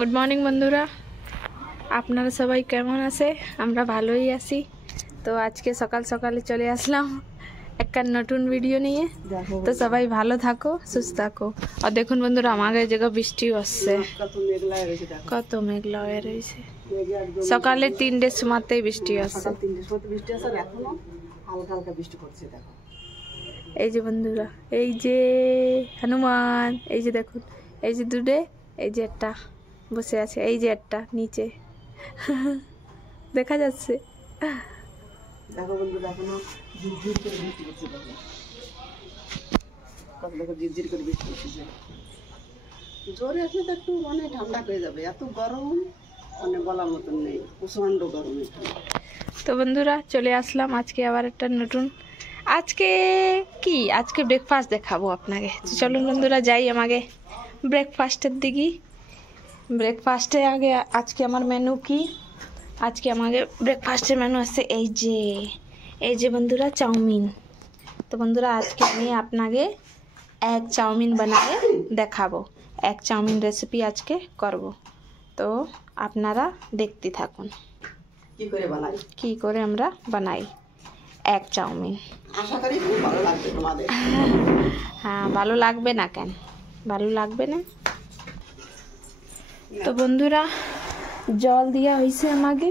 Good morning বন্ধুরা, আপনারা সবাই কেমন আছে? আমরা ভালোই আছি। তো আজকে সকাল সকালে চলে আসলাম একটা নতুন ভিডিও নিয়ে। তো সবাই ভালো থাকো, সুস্থ থাকো। আর দেখুন বন্ধুরা, আমাদের জায়গা বৃষ্টিও আসছে, কত মেঘলা হয়ে রয়েছে। সকালে 3টের সময়তেই বৃষ্টি আসছে। এই যে বন্ধুরা, এই যে হনুমান, এই যে দেখুন, এই যে দুটো, এই যে একটা বসে আছে, এই যে একটা নিচে দেখা যাচ্ছে। দেখো বন্ধুরা, এখনো ঝিরঝির করে বৃষ্টি পড়ছে। দেখো কত দেখো ঝিরঝির করে বৃষ্টি পড়ছে। জোরে আসলে তো একটু মানে ঠান্ডা হয়ে যাবে, এত গরম মানে বলার মতন নেই, প্রচন্ড গরম এখানে। তো বন্ধুরা চলে আসলাম আজকে আবার একটা নতুন, আজকে ব্রেকফাস্ট দেখাবো আপনাকে। চলুন বন্ধুরা যাই আমাকে ব্রেকফাস্টের দিকে। ব্রেকফাস্টে আগে আজকে আমার মেনু কি, আজকে আমাকে ব্রেকফাস্টের মেনু আছে এই যে বন্ধুরা চাউমিন। তো বন্ধুরা আজকে আমি আপনাকে এক চাউমিন বানিয়ে দেখাবো, এক চাউমিন রেসিপি আজকে করব। তো আপনারা দেখতে থাকুন কি করে আমরা বানাই এক চাউমিন। আশা করি খুব ভালো লাগবে তোমাদের। হ্যাঁ, ভালো লাগবে না কেন, ভালো লাগবে না। তো বন্ধুরা জল দিয়া হয়েছে আমাকে,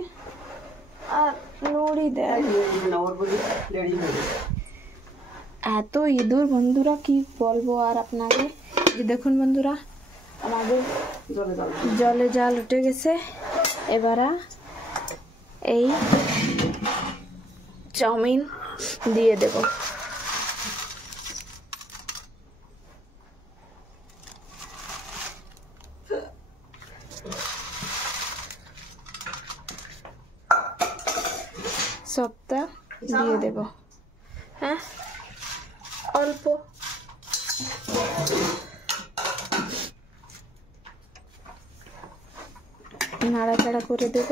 আর নুড়ি দেয় এত ইঁদুর বন্ধুরা, কি বলবো আর আপনাকে। যে দেখুন বন্ধুরা, আমাদের জলে জাল উঠে গেছে। এবারে এই চাউমিন দিয়ে দেব। সবটা দিয়ে দেব, হ্যাঁ অল্প। নাড়াচাড়া করে দেব।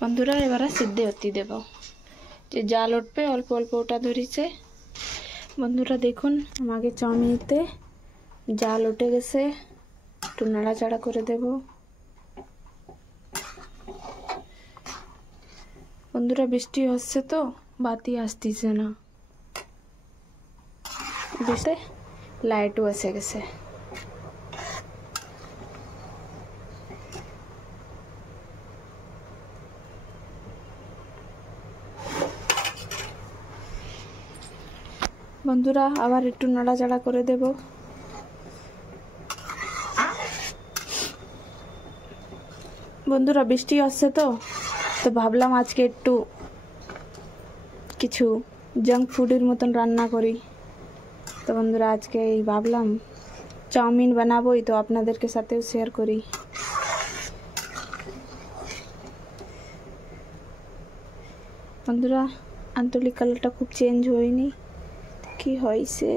বন্ধুরা এবারে সিদ্ধ হতে দেব, যে জাল উঠবে অল্প অল্প ওটা ধরেছে। বন্ধুরা দেখুন আমাকে চাউমিনতে জাল উঠে গেছে, একটু নাড়াচাড়া করে দেব। বন্ধুরা বৃষ্টি হচ্ছে তো বাতি আসতেছে না, বুঝতে লাইটও এসে গেছে। বন্ধুরা আবার একটু নাড়াচাড়া করে দেব। বন্ধুরা বৃষ্টি আসছে তো ভাবলাম আজকে একটু কিছু জাঙ্ক ফুডের মতন রান্না করি। তো বন্ধুরা আজকে এই ভাবলাম চাউমিন বানাবোই, তো আপনাদেরকে সাথেও শেয়ার করি। বন্ধুরা আঞ্চলিক কালারটা খুব চেঞ্জ হয়নি, কি হয়েছে?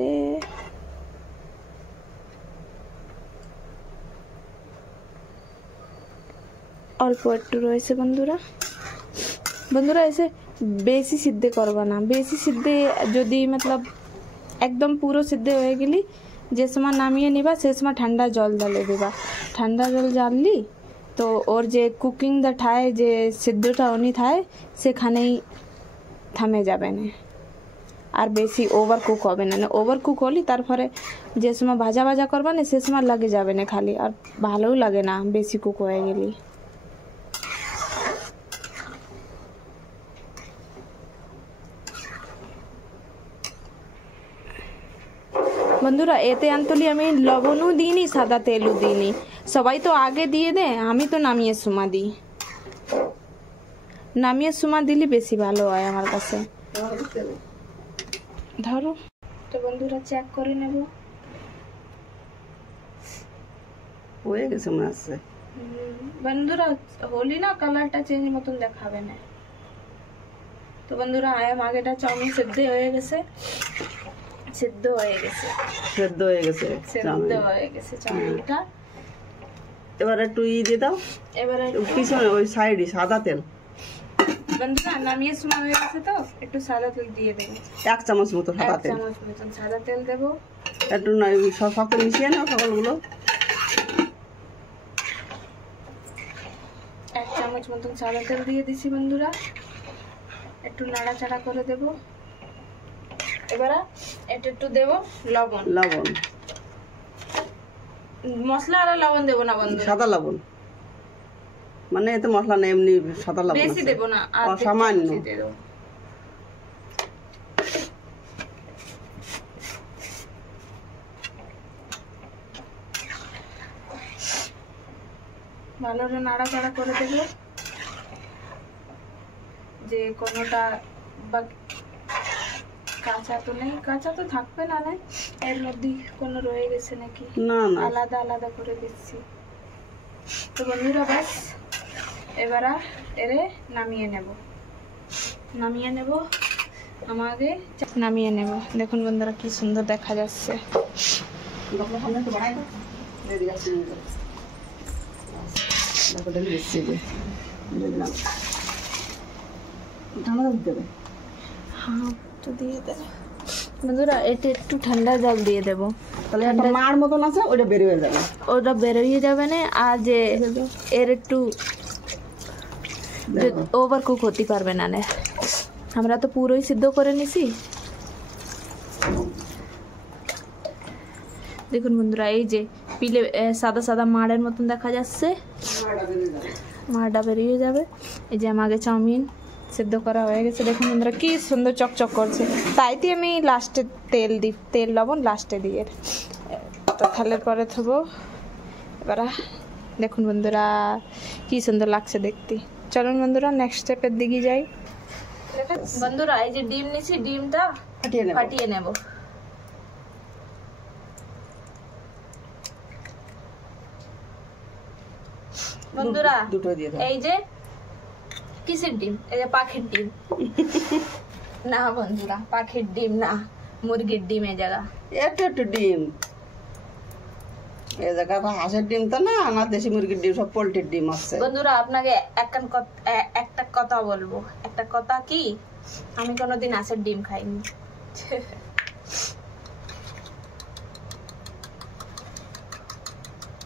অল্প একটু রয়েছে বন্ধুরা। বন্ধুরা এসে বেশি সিদ্ধ করবা না, বেশি সিদ্ধে যদি মতলব একদম পুরো সিদ্ধ হয়ে গেলি, যে সময় নামিয়ে নিবা সে সময় ঠান্ডা জল ঢালে দেবা। ঠান্ডা জল ঢাললি তো ওর যে কুকিংটা ঠায়, যে সিদ্ধটা উনি থায় সেখানেই থামে যাবে না, আর বেশি ওভার কুক হবে না। ওভার কুক হলি তারপরে যে সময় ভাজা ভাজা করবা না সে সময় লাগে যাবে না খালি, আর ভালোও লাগে না বেশি কুক হয়ে গেলি। বন্ধুরা এতে আন্তলি আমি লবণও দিইনি, সাদা তেলও দিইনি। সবাই তো আগে দিয়ে দেয়, আমি তো নামিয়ে সুমা দিই। নামিয়ে সুমা দিলে বেশি ভালো হয় আমার কাছে। ধরো তো বন্ধুরা চেক করে নেব। হয়ে গেছে মনে হচ্ছে। বন্ধুরা হলি না কালারটা চেঞ্জ মতন দেখাবে না। তো বন্ধুরা আগেটা চাউমিন সিদ্ধ হয়ে গেছে, সিদ্ধ হয়ে গেছে চাউমিনটা। এবার একটু দিয়ে দাও, এবারে পিছনে ওই সাইডে সাদা তেল। বন্ধুরা নামিয়ে সময় হয়ে গেছে তো একটু সাদা তেল দিয়ে দেবো, 1 চামচ মতো সাদা 1 তেল। চামচ মতন সাদা তেল দেবো। একটু সব শক্ত মিশিয়ে নাও সকলগুলো। 1 চামচ মতন সাদা তেল দিয়ে দিছি বন্ধুরা, একটু নাড়াচাড়া করে দেবো। এবারে এটা একটু দেবো লবণ, লবণ, মশলা আর লবণ দেবো না বন্ধুরা, সাদা লবণ, মানে এতে মশলা নেই, এমনি সাদা লবণ বেশি আছে। দেবো না, আর সামান্য। ভালো করে নাড়াচাড়া করে দেবো, যে কোনোটা বা কাঁচা তো নেই, কাঁচা তো থাকবে না, না এর মধ্যে কোনো রয়ে গেছে নাকি, না না, আলাদা আলাদা করে দিচ্ছি। তো বন্ধুরা বাস এবার এরে নামিয়ে নেব, নামিয়ে নেব, আমাকে নামিয়ে নেব। দেখুন বন্ধুরা কি সুন্দর দেখা যাচ্ছে। ডক্টর সামনে একটু বাড়াই দাও, রেডি আছে নিয়ে দেখো দেখি দিচ্ছি যে দিলাম। ঠান্ডা দিতে হবে। হ্যাঁ তো দিয়ে দেবো বন্ধুরা, এটা একটু ঠান্ডা জল দিয়ে দেবো, তাহলে একটা মার মতন আছে ওটা বের হয়ে যাবে, ওটা বেরোয় যাবে না, আর যে এর একটু ওভার কুক হতে পারবে না। আমরা তো পুরোই সিদ্ধ করে নিছি। দেখুন বন্ধুরা এই যে পিলে সাদা সাদা মাড়ের মতন দেখা যাচ্ছে, মাড়টা বেরিয়ে যাবে। এই যে আমাকে চাউমিন সিদ্ধ করা হয়ে গেছে, দেখুন বন্ধুরা কি সুন্দর চকচক করছে। তাইতে আমি লাস্টে তেল দিই, তেল লবণ লাস্টে দিয়ে তো থালের পরে থবো। এবার দেখুন বন্ধুরা কি সুন্দর লাগছে দেখতে। চলুন বন্ধুরা নেক্সট স্টেপের দিকে যাই। বন্ধুরা এই যে ডিম নিছি, ডিমটা ফাটিয়ে নেব। বন্ধুরা দুটো দিয়ে দাও। এই যে কিসের ডিম? এই যে পাখির ডিম না বন্ধুরা, পাখির ডিম না, মুরগির ডিম। এই জায়গা একটু ডিম, এই জায়গাটা হাঁসের ডিম তো না, আমার দেশি মুরগির ডিম, সব পোল্ট্রির ডিম আছে। বন্ধুরা আপনাকে একটা কথা বলবো, একটা কথা কি, আমি কোনোদিন হাঁসের ডিম খাইনি।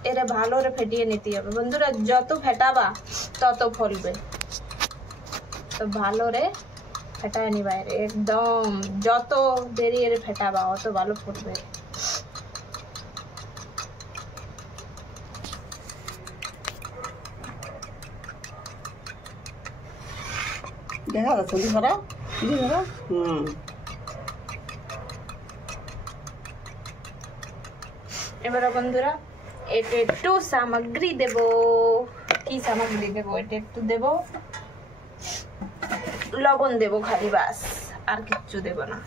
এরে ভালো করে ফেটিয়ে নিতে হবে বন্ধুরা, যত ফেটাবা তত ফলবে। তো ভালো রে ফেটায় নি বাইরে একদম, যত দেরি এর ফেটাবা অত ভালো ফুটবে। দেখা যাচ্ছে ধরা ধরা। এবারে বন্ধুরা এটা একটু সামগ্রী দেব। কি সামগ্রী দেব? এটা একটু দেব লবণ, দেব খালি, বাস আর কিচ্ছু দেব না।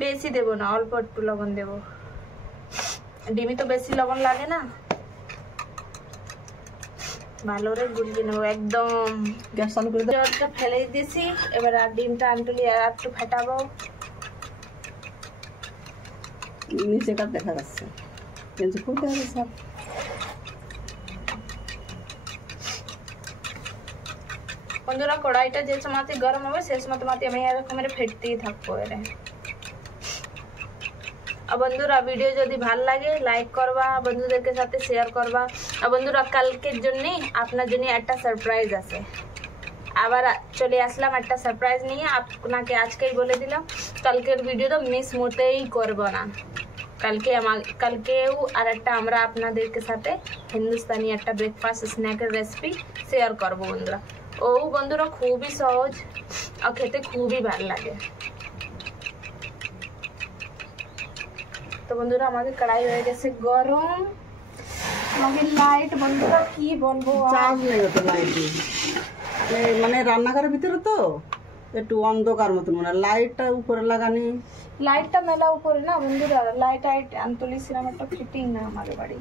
বেশি দেব না, অল্প একটু লবণ দেব, ডিমে তো বেশি লবণ লাগে না। ভালো করে গুলিয়ে নেবো একদম। গ্যাস চালু করে দাও। জলটা ফেলে দিয়েছি, এবার আর ডিমটা আনটুলি আর একটু ফেটাবো। নিচে কাট দেখা যাচ্ছে, কিন্তু খুব দেখা যাচ্ছে। বন্ধুরা কড়াইটা যে সময়তে গরম হবে সেই সময়তে আমি এরকম ফেটতেই থাকবো। এর আর বন্ধুরা ভিডিও যদি ভালো লাগে লাইক করবা, বন্ধুদেরকে সাথে শেয়ার করবা। আর বন্ধুরা কালকের জন্য আপনার জন্য একটা সারপ্রাইজ আছে, আবার চলে আসলাম একটা সারপ্রাইজ নিয়ে। আপনাকে আজকেই বলে দিলাম, কালকের ভিডিওটা মিস মোটেই করবো না। কালকেও আর একটা আমরা আপনাদেরকে সাথে হিন্দুস্তানি একটা ব্রেকফাস্ট স্ন্যাকের রেসিপি শেয়ার করবো বন্ধুরা। ও বন্ধুরা খুবই সহজ আর খেতে খুবই ভালো লাগে। তো বন্ধুরা আমাদের কড়াই হয়ে গেছে গরম, আমাদের লাইট বন্ধুরা কি বলবো, চার্জ নেই তো লাইট, মানে রান্নাঘরের ভিতরে তো একটু অন্ধকার মতন, মানে লাইটটা উপরে লাগানি। লাইটটা মেলা উপরে না বন্ধুরা, লাইট আনতলি সিনেমাটা ফিটিং না আমাদের বাড়ি।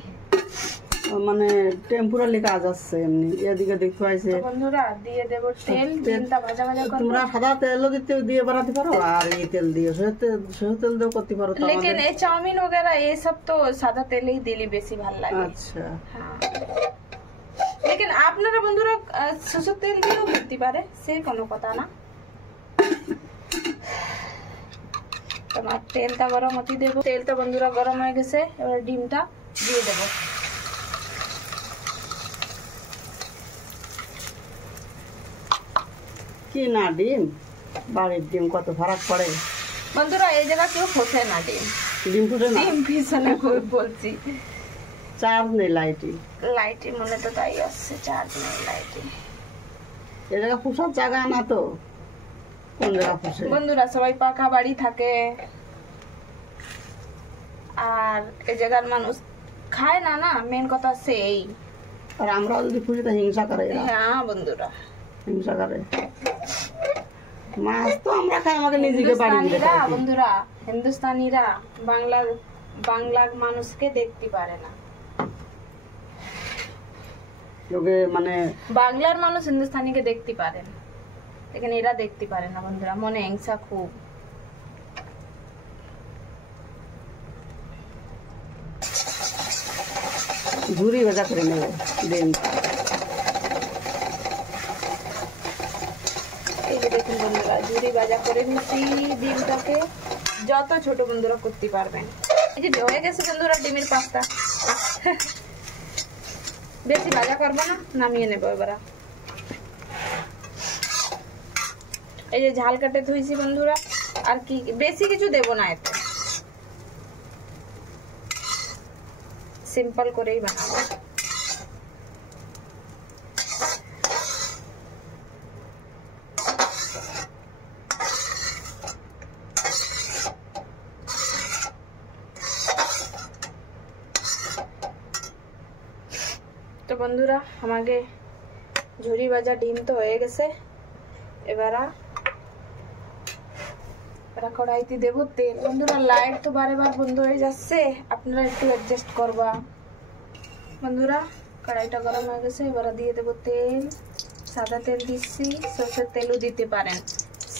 মানে টেম্পোরারি কাজ আছে, এমনি এদিকে দেখতে পাইছে। তো বন্ধুরা দিয়ে দেব তেল, ডিমটা ভাজা ভাজা করব। তোমরা সাদা তেলও দিয়ে বানাতে পারো, আর এই তেল দিয়ে সরষের তেল দিয়েও করতে পারো। তো लेकिन ये चाउमीन वगैरह ये सब तो सादा तेल ही दिली बेसी ভাল লাগে। আচ্ছা, হ্যাঁ, लेकिन আপনারা বন্ধুরা সরষের তেল দিয়েও করতে পারে, সে কোনো কথা না। তোমার তেলটা গরম হতে দেব। তেলটা বন্ধুরা গরম হয়ে গেছে, এবার ডিমটা দিয়ে দেব। কি না ডিম, বাড়ির ডিম কত ফারাক পড়ে বন্ধুরা। এই জায়গা কেউ ফোসে না ডিম, ডিম ফুটে না, ডিম পিছনে কই বলছি। চার্জ নেই লাইটি, লাইটি মনে তো তাই আসছে, চার্জ নেই লাইটি। এ জায়গা ফুসার জায়গা না তো, কোন জায়গা ফুসে? বন্ধুরা সবাই পাকা বাড়ি থাকে, আর এই জায়গার মানুষ খায় না, না মেন কথা সেই। আর আমরাও যদি ফুসি তো হিংসা করে এরা, হ্যাঁ বন্ধুরা, হিংসা করে। মাছ তো আমরা খাই, আমাকে নিজেকে বাড়ি দিতে হিন্দুস্তানিরা পারি। বন্ধুরা, হিন্দুস্তানিরা বাংলার মানুষকে দেখতে পারে না। লোকে মানে বাংলার মানুষ হিন্দুস্তানিকে দেখতে পারে না, लेकिन এরা দেখতে পারে না বন্ধুরা, মনে হিংসা খুব। ঝুরি ভাজা করে নেবে ডিম। এই যে দেখুন বন্ধুরা, ঝুরি ভাজা করে নিচ্ছি ডিমটাকে, যত ছোট বন্ধুরা করতে পারবেন। এই যে হয়ে গেছে বন্ধুরা ডিমের পাস্তা। বেশি ভাজা করবো না, নামিয়ে নেবো এবার। এই যে ঝাল কাটে ধুইছি বন্ধুরা, আর কি বেশি কিছু দেবো না, এতে সিম্পল করেই বানাবো। তো বন্ধুরা আমাকে ঝুরি ভাজা ডিম তো হয়ে গেছে, এবার কড়াইতে দেবো তেল। বন্ধুরা লাইট তো বারে বার বন্ধ হয়ে যাচ্ছে, আপনারা একটু অ্যাডজাস্ট করবা। বন্ধুরা কড়াইটা গরম হয়ে গেছে, এবার দিয়ে দেবো তেল। সাদা তেল দিচ্ছি, সরষের তেলও দিতে পারেন,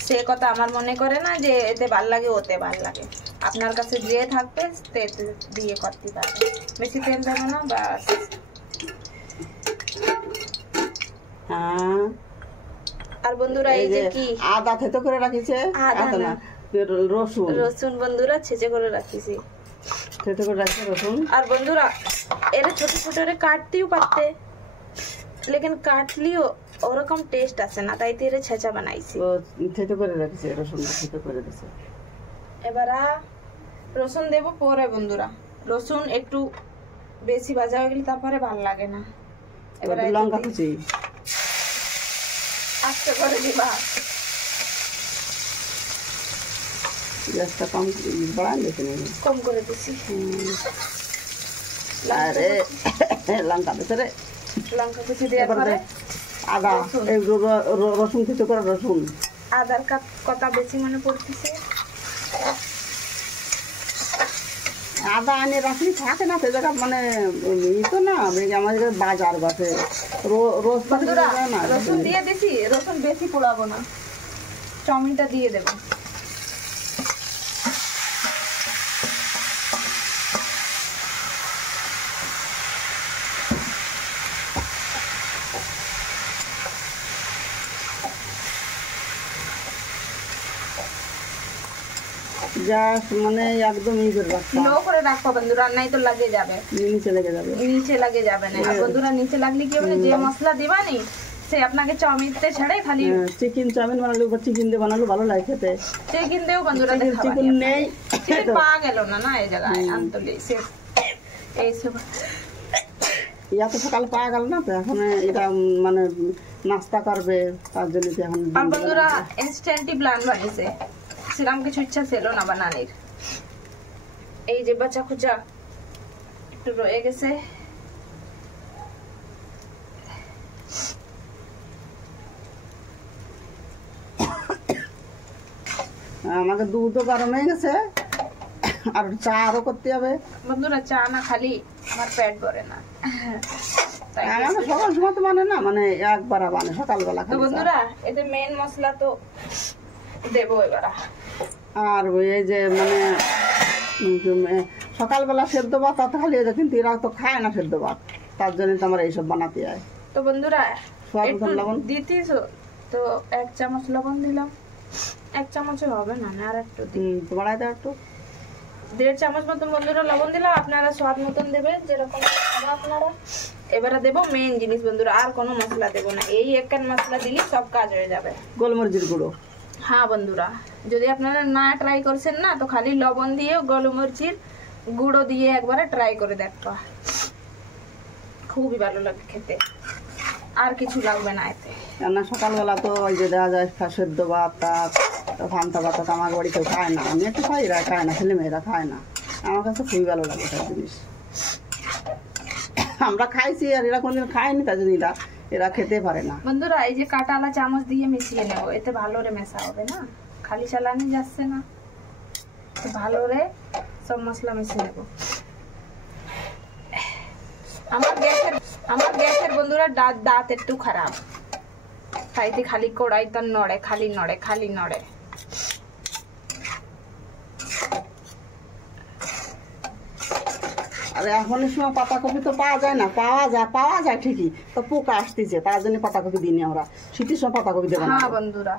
সে কথা আমার মনে করে না যে এতে ভাল লাগে ওতে ভাল লাগে, আপনার কাছে যে থাকবে তেল দিয়ে করতে পারবে। বেশি তেল দেবো না, বাস। হ্যাঁ, আর বন্ধুরা এই যে কি আদা থেতো করে রাখিছে, আদা না, রসুন রসুন বন্ধুরা ছেঁচে করে রাখিছি, থেতো করে রাখছে রসুন। আর বন্ধুরা এরা ছোট ছোট করে কাটতেও পারতে, লেকিন কাটলিও ওরকম টেস্ট আসে না, তাই এরা ছেঁচা বানাইছি। থেতো করে রাখিছে, রসুন থেতো করে দিছে। এবার রসুন দেব পরে বন্ধুরা, রসুন একটু বেশি ভাজা হয়ে গেলে তারপরে ভালো লাগে না। এবার লঙ্কা কুচি আস্তে করে দিবা, গ্যাসটা কম বাড়ান দেখে নেবে, কম করে দিছি। আরে লঙ্কা দিছে রে, লঙ্কা কুচি দেওয়ার পরে আদা, রসুন থেতো করে রসুন। আদার কথা বেশি মনে পড়তেছে, আদা আনে রাখলে থাকে না, সে জায়গা মানে ই তো না, আমাদের বাজার বাসে রোজ বন্ধুরা রসুন দিয়ে দিছি, রসুন বেশি পোড়াবো না, চাউমিনটা দিয়ে দেবো। মানে একদম ই করে রাখতে লো করে রাখবো বন্ধুরা, নাই তো লাগে যাবে, নিচে লেগে যাবে, নিচে লাগে যাবে না। আর বন্ধুরা নিচে লাগলে কি হবে, যে মশলা দিবা নি সে আপনাকে চাউমিনতে ছেড়ে খালি চিকেন চাউমিন বানালে চিকেন দিয়ে বানালে ভালো লাগে খেতে। চিকেন দেও বন্ধুরা, চিকেন নেই, চিকেন পাওয়া গেল না, না এই জায়গায় আনতলে এইসব এত সকাল পাওয়া গেল না, তো এখন এটা মানে নাস্তা করবে তার জন্য এখন। আর বন্ধুরা ইনস্ট্যান্টই প্ল্যান বানিয়েছে, সেরকম কিছু ইচ্ছা ছিল না বানানোর। এই যে বাচ্চা খুচা একটু রয়ে গেছে, আমাকে দুধও গরম হয়ে গেছে, আর চা আরো করতে হবে বন্ধুরা। চা না খালি আমার পেট ভরে না। তাই আমাকে সকাল সময় তো মানে না, মানে একবার মানে সকালবেলা তো খালি চা। বন্ধুরা এতে মেন মশলা তো দেবো এবার। আর এই যে মানে সকালবেলা সেদ্ধ ভাত তাতে খালি হয়ে যায়, কিন্তু এরা তো খায় না সেদ্ধ ভাত, তার জন্য তো আমরা এইসব বানাতে হয়। তো বন্ধুরা স্বাদ একটু মতন লবণ দিতেই তো 1 চামচ লবণ দিলাম। 1 চামচে হবে না, আর একটু দিই। বাড়াই দাও একটু। 1.5 চামচ মতন বন্ধুরা লবণ দিলাম। আপনারা স্বাদ মতন দেবেন যেরকম খাবেন আপনারা। এবারে দেবো মেন জিনিস বন্ধুরা, আর কোনো মশলা দেবো না, এই একখান মশলা দিলে সব কাজ হয়ে যাবে। গোলমরিচের গুঁড়ো। হ্যাঁ বন্ধুরা, যদি আপনারা না ট্রাই করছেন না, তো খালি লবণ দিয়ে গোলমরিচের গুঁড়ো দিয়ে একবারে ট্রাই করে দেখবা, খুবই ভালো লাগে খেতে, আর কিছু লাগবে না এতে। রান্না সকালবেলা তো ওই যে দেওয়া যায় সেদ্ধ ভাত, ভান্তা ভাত আমার বাড়ি কেউ খায় না, আমি একটু খাই, এরা খায় না, ছেলে মেয়েরা খায় না। আমার কাছে খুবই ভালো লাগে সব জিনিস। আমরা খাইছি আর এরা কোনদিন খায়নি, তার জন্য এরা খেতে পারে না। বন্ধুরা এই যে কাঁটালা চামচ দিয়ে মিশিয়ে নেব, এতে ভালো রে মেশা হবে না, খালি চালানি যাচ্ছে না, তো ভালো রে সব মশলা মিশিয়ে নেব। আমার গ্যাসের বন্ধুরা দাঁত একটু খারাপ, তাইতে খালি কড়াইটা নড়ে, খালি নড়ে। আর এখন সময় পাতাকপি তো পাওয়া যায় না, পাওয়া যায় ঠিকই, তো পোকা আসতেছে, তার জন্য পাতাকপি দিইনি আমরা। শীতের সময় পাতাকপি দেবো না। হ্যাঁ বন্ধুরা,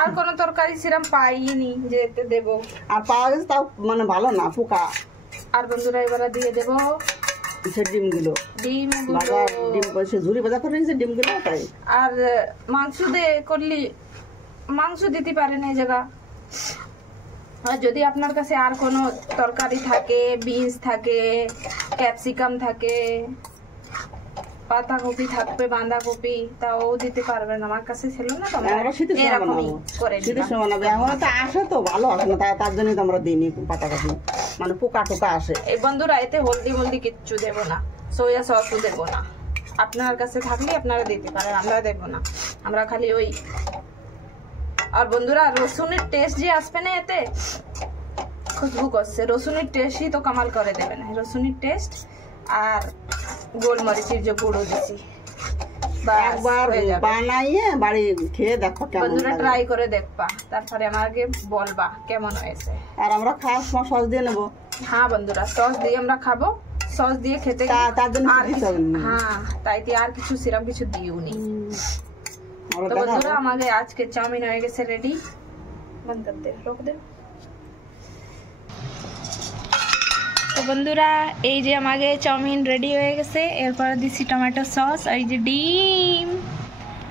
আর কোন তরকারি সেরকম পাইনি যে এতে দেবো, আর পাওয়া গেছে তাও মানে ভালো না, পোকা। আর বন্ধুরা এবারে দিয়ে দেবো ডিমগুলো, বাজার ডিম সে ঝুরি বাজার করে নিয়েছে ডিমগুলো, তাই। আর মাংস দিয়ে করলি মাংস দিতে পারেন এই জায়গা। আর যদি আপনার কাছে আর কোনো তরকারি থাকে, বিনস থাকে, ক্যাপসিকাম থাকে, পাতাকপি থাকবে, বাঁধাকপি, তাও দিতে পারবেন। আমার কাছে ছিল না, তো আমরা শীতের সময় বানাবো, শীতের সময় বানাবো। এখন তো আসে তো ভালো আসে না, তার জন্যই তো আমরা দিইনি পাতাকপি, মানে পোকা টোকা আসে। এই বন্ধুরা এতে হলদি কিচ্ছু দেবো না, সোয়া সসও দেবো না। আপনার কাছে থাকলে আপনারা দিতে পারেন, আমরা দেবো না, আমরা খালি ওই। আর বন্ধুরা রসুনের টেস্ট যে আসবে না এতে, খুশবু করছে, রসুনের টেস্টই তো কামাল করে দেবে না, রসুনের টেস্ট আর গোলমরিচের যে গুঁড়ো দিছি, একবার বানাইয়ে বাড়ি খেয়ে দেখো কেমন বন্ধুরা, লাগে। ট্রাই করে দেখবা, তারপরে আমাকে বলবা কেমন হয়েছে। আর আমরা খাওয়ার সময় সস দিয়ে নেবো। হ্যাঁ বন্ধুরা, সস দিয়ে আমরা খাবো, সস দিয়ে খেতে তার জন্য আর দিতে হবে না। হ্যাঁ, তাইতে আর কিছু সিরাপ কিছু দিইনি। আমরা তো দেখাবো। বন্ধুরা আমাদের আজকে চাউমিন হয়ে গেছে রেডি, বন্ধ করতে রোক দেন। তো বন্ধুরা এই যে আমাদের চাউমিন রেডি হয়ে গেছে, এরপর দিছি টমেটো সস, এই যে ডিম।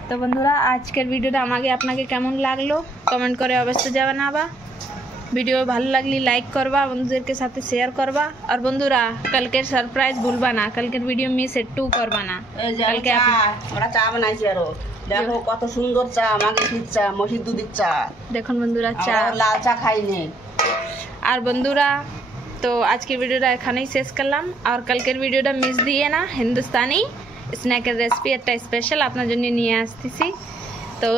তো বন্ধুরা আজকের ভিডিওটা আমাকে আপনাকে কেমন লাগলো কমেন্ট করে অবশ্যই জানাবা। ভিডিও ভালো লাগলে লাইক করবা, বন্ধুদেরকে সাথে শেয়ার করবা। আর বন্ধুরা কালকের সারপ্রাইজ ভুলবা না, কালকের ভিডিও মিস একটু করবা না। কালকে আমরা চা বানাইছি, আরো দেখো কত সুন্দর চা, আমাকে চা, মসির দুধের চা। দেখুন বন্ধুরা চা, লাল চা খাইনি। আর বন্ধুরা তো আজকের ভিডিওটা এখানেই শেষ করলাম। আর কালকের ভিডিওটা মিস দিয়ে না, হিন্দুস্তানি স্ন্যাকের রেসিপি একটা স্পেশাল আপনার জন্য নিয়ে আসতেছি। তো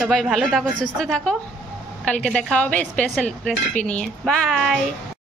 সবাই ভালো থাকো, সুস্থ থাকো, কালকে দেখা হবে স্পেশাল রেসিপি নিয়ে। বাই।